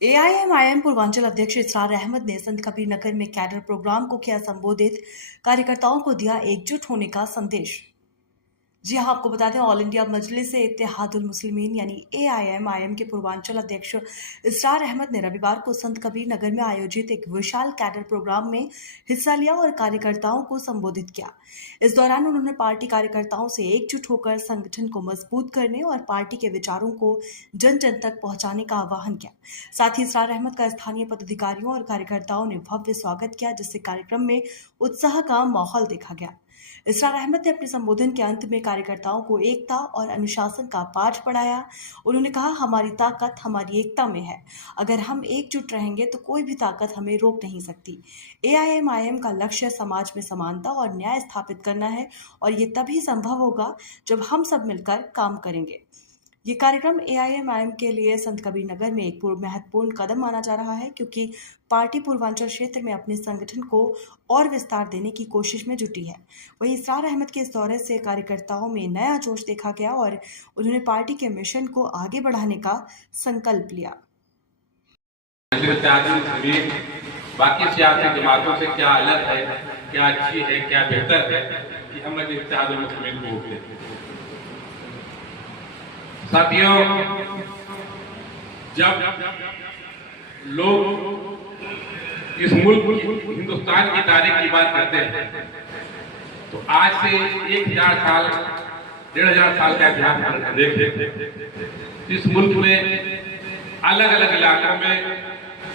AIMIM Purvanchal अध्यक्ष इसरार अहमद ने संत कबीर नगर में कैडर प्रोग्राम को किया संबोधित। कार्यकर्ताओं को दिया एकजुट होने का संदेश। जी हाँ, आपको बता दें, ऑल इंडिया मजलिस ए इत्तेहादुल मुस्लिमीन यानी एआईएमआईएम के पूर्वांचल अध्यक्ष इसरार अहमद ने रविवार को संत कबीर नगर में आयोजित एक विशाल कैडर प्रोग्राम में हिस्सा लिया और कार्यकर्ताओं को संबोधित किया। इस दौरान उन्होंने पार्टी कार्यकर्ताओं से एकजुट होकर संगठन को मजबूत करने और पार्टी के विचारों को जन जन तक पहुंचाने का आह्वान किया। साथ ही इसरार अहमद का स्थानीय पदाधिकारियों और कार्यकर्ताओं ने भव्य स्वागत किया, जिससे कार्यक्रम में उत्साह का माहौल देखा गया। इसरार अहमद ने अपने संबोधन के अंत में कार्यकर्ताओं को एकता और अनुशासन का पाठ पढ़ाया। उन्होंने कहा, हमारी ताकत हमारी एकता में है। अगर हम एकजुट रहेंगे तो कोई भी ताकत हमें रोक नहीं सकती। एआईएमआईएम का लक्ष्य समाज में समानता और न्याय स्थापित करना है और ये तभी संभव होगा जब हम सब मिलकर काम करेंगे। ये कार्यक्रम एआईएमआईएम के लिए संत कबीर नगर में एक महत्वपूर्ण कदम माना जा रहा है, क्योंकि पार्टी पूर्वांचल क्षेत्र में अपने संगठन को और विस्तार देने की कोशिश में जुटी है। वहीं इसरार अहमद के इस दौरे से कार्यकर्ताओं में नया जोश देखा गया और उन्होंने पार्टी के मिशन को आगे बढ़ाने का संकल्प लिया। बाकी सियासी जमातों से क्या अलग है, क्या अच्छी है, क्या बेहतर है कि हम इत्तेहादुल मुस्लिमीन को वोट देते हैं। साथियों, जब लोग इस मुल्क हिंदुस्तान की तारीख की बात करते हैं तो आज से 1000 साल 1500 साल का इतिहास देखें। इस मुल्क में अलग अलग इलाकों में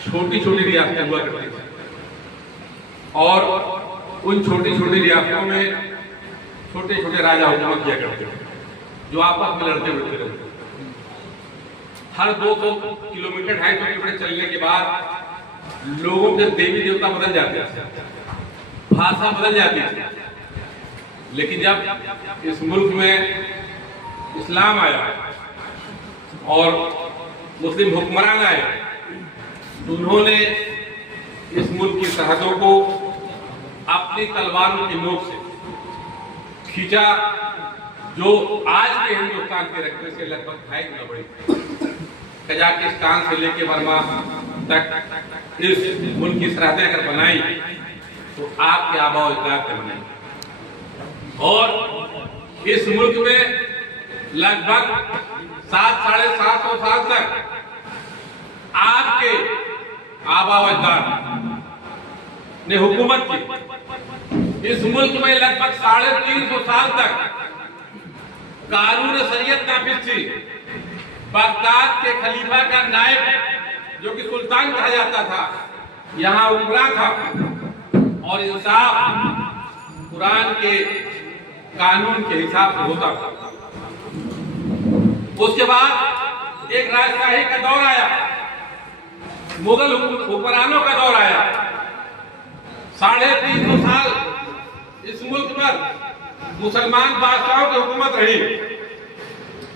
छोटी छोटी रियासतें हुआ करती थी और उन छोटी छोटी रियासतों में छोटे छोटे राजा हुकूमत किया करते थे जो आपस में लड़ते उड़ते रहते। हर 200 किलोमीटर 250 किलोमीटर चलने के बाद लोगों के देवी देवता बदल जाते थे, भाषा बदल जाती थी। लेकिन जब इस मुल्क में इस्लाम आया और मुस्लिम हुक्मरान आए तो उन्होंने इस मुल्क की सरहदों को अपनी तलवारों की नोक से खींचा, जो आज के हिंदुस्तान के रखने से लगभग 2.5 गुना बड़ी। कजाकिस्तान से लेके बर्मा तक इस मुल्क की सरहदें अगर बनाई तो आपके आबा और अजदाद ने बनाई। और इस मुल्क में लगभग 700-750 साल तक आपके आबा और अजदाद ने हुकूमत की। इस मुल्क में लगभग 350 साल तक कानून शरीयत नाफिज थी। बगदाद के खलीफा का नायब जो कि सुल्तान कहा जाता था, यहाँ उमरा था और इंसाफ कुरान के कानून के हिसाब से होता था। उसके बाद एक राजशाही का दौर आया, मुगल हुक्मरानों का दौर आया। 350 साल इस मुल्क पर मुसलमान बादशाहों की हुकूमत रही।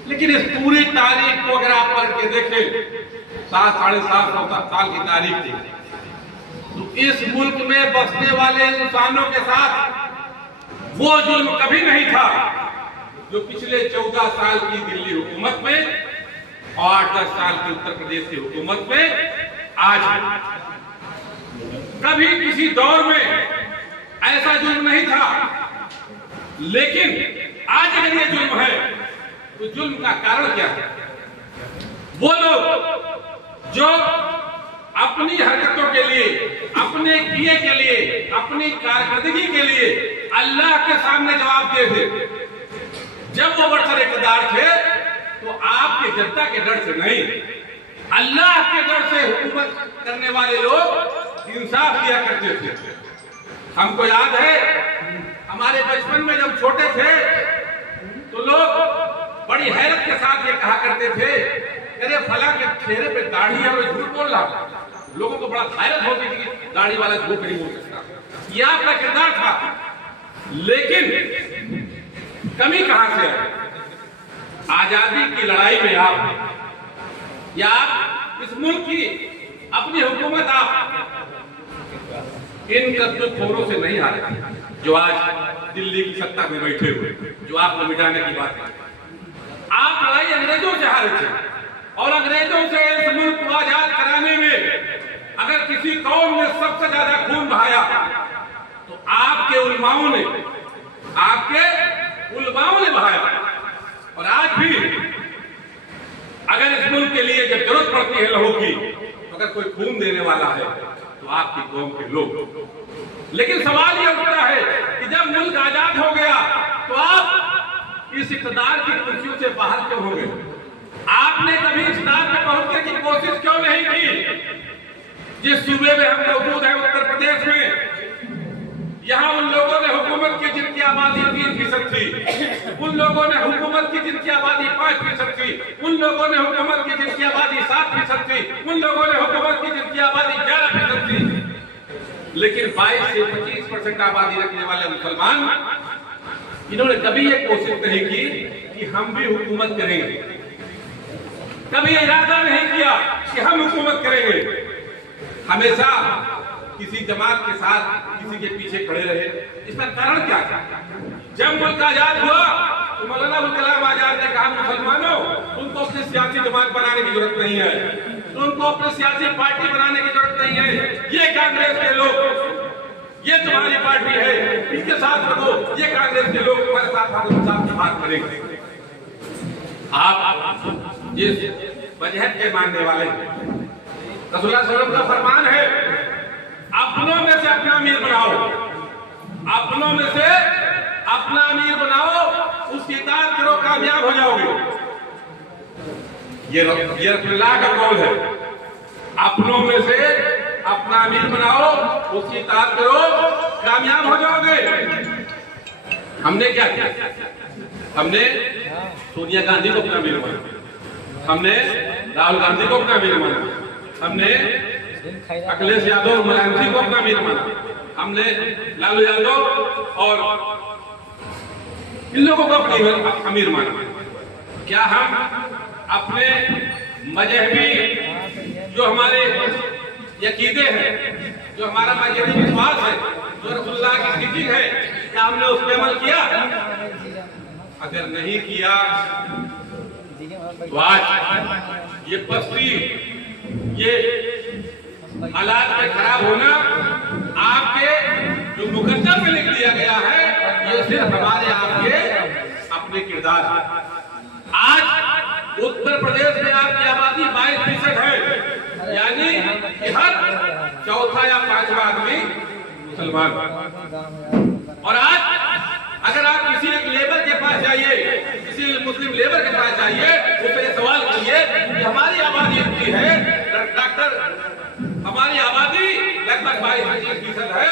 लेकिन इस पूरी तारीख को अगर आप पढ़ के देखें, 700-750 साल की तारीख थी, तो इस मुल्क में बसने वाले इंसानों के साथ वो जुल्म कभी नहीं था जो पिछले 14 साल की दिल्ली हुकूमत में और 8-10 साल की उत्तर प्रदेश की हुकूमत में आज है। कभी किसी दौर में ऐसा जुल्म नहीं था। लेकिन आज अगर ये जुल्म है तो जुल्म का कारण क्या है? वो लोग जो अपनी हरकतों के लिए, अपने किए के लिए, अपनी कारकर्दगी के लिए अल्लाह के सामने जवाब दे थे। जब वो बरसर इक़्तिदार थे तो आपकी जनता के डर से नहीं, अल्लाह के डर से हुकूमत करने वाले लोग इंसाफ दिया करते थे। हमको याद है, हमारे बचपन में जब छोटे थे तो लोग बड़ी हैरत के साथ ये कहा करते थे, अरे फला के चेहरे पे दाढ़ी है, वो झूठ बोल रहा। लोगों को बड़ा हैरत होती थी कि दाढ़ी वाला झूठ नहीं बोल सकता। यह आपका किरदार था। लेकिन कमी कहां से आई? आजादी की लड़ाई में आप या आप इस मुल्क की अपनी हुकूमत आप इन कब्ज़ों से नहीं हारे जो आज दिल्ली की सत्ता में बैठे हुए, जो आपको मिटाने की बात है। आप लड़ाई अंग्रेजों से हारे थे और अंग्रेजों से इस मुल्क को आजाद कराने में किसी कौम ने सबसे ज्यादा खून बहाया तो आपके उलमाओं ने बहाया। और आज भी अगर इस मुल्क के लिए जब जरूरत पड़ती है लहू की, अगर कोई खून देने वाला है तो आपकी कौम के लोग। लेकिन सवाल यह उठता है कि जब मुल्क आजाद हो गया तो आप इस इक़्तिदार की कुर्सियों से बाहर क्यों हो गए? आपने कभी इक़्तिदार पे पहुंचने की कोशिश क्यों नहीं की? जिस सूबे में हम मौजूद हैं, उत्तर प्रदेश में, यहाँ उन लोगों ने हुकूमत की जिनकी आबादी 3% थी, उन लोगों ने हुकूमत की जिनकी आबादी 5% थी, उन लोगों ने हुकूमत की जिनकी आबादी 7% थी, उन लोगों ने हुकूमत की जिनकी आबादी 11% थी। लेकिन 22 से 25% आबादी रखने वाले मुसलमान, इन्होंने कभी ये कोशिश नहीं की कि हम भी हुकूमत करेंगे, कभी इरादा नहीं किया कि हम हुकूमत करेंगे। हमेशा किसी जमात के साथ, किसी के पीछे खड़े रहे। इसका कारण क्या था? जब मुल्क आजाद हुआ तो मौलाना अबुल कलाम आजाद ने कहा, मुसलमानों, तुमको अपनी सियासी जमात बनाने की जरूरत नहीं है, तुमको अपनी सियासी पार्टी बनाने की जरूरत नहीं है। ये कांग्रेस के लोग, ये तुम्हारी पार्टी है, इसके साथ रहो। ये कांग्रेस के लोग तुम्हारे साथ बात करेंगे। आप जिस मजहब के मानने वाले, रसूलुल्लाह सल्लल्लाहु अलैहि वसल्लम का फरमान है, अपनों में से अपना अमीर बनाओ, अपनों में से अपना अमीर बनाओ, उसकी इताअत करो, कामयाब हो जाओगे। ये रसूलुल्लाह का कौल है। अपनों में से अपना अमीर बनाओ, उसकी इताअत करो, कामयाब हो जाओगे। हमने क्या किया? हमने सोनिया गांधी को अपना अमीर माना, हमने राहुल गांधी को अपना अमीर माना, हमने अखिलेश यादव, मुलायम सिंह को अपना अमीर माना, हमने लालू यादव और इन लोगों को अपनी अमीर माना। क्या हम अपने मजहबी जो हमारे यकीदे हैं, जो हमारा मजहबी विश्वास है, जो रसूलुल्लाह की टीचिंग है, क्या हमने उस पर अमल किया? अगर नहीं किया तो आज ये पस्ती, ये हालात में खराब होना आपके जो मुकद्दर में लिख दिया गया है, ये सिर्फ हमारे आपके अपने किरदार है। आज उत्तर प्रदेश में आपकी आबादी 22% है, यानी कि हर चौथा या पांचवा आदमी मुसलमान। और आज अगर आप किसी एक लेबर के पास जाइए, किसी मुस्लिम लेबर के पास जाइए, उससे सवाल करिए कि हमारी आबादी इतनी है, डॉक्टर, हमारी आबादी लगभग 22-25% है,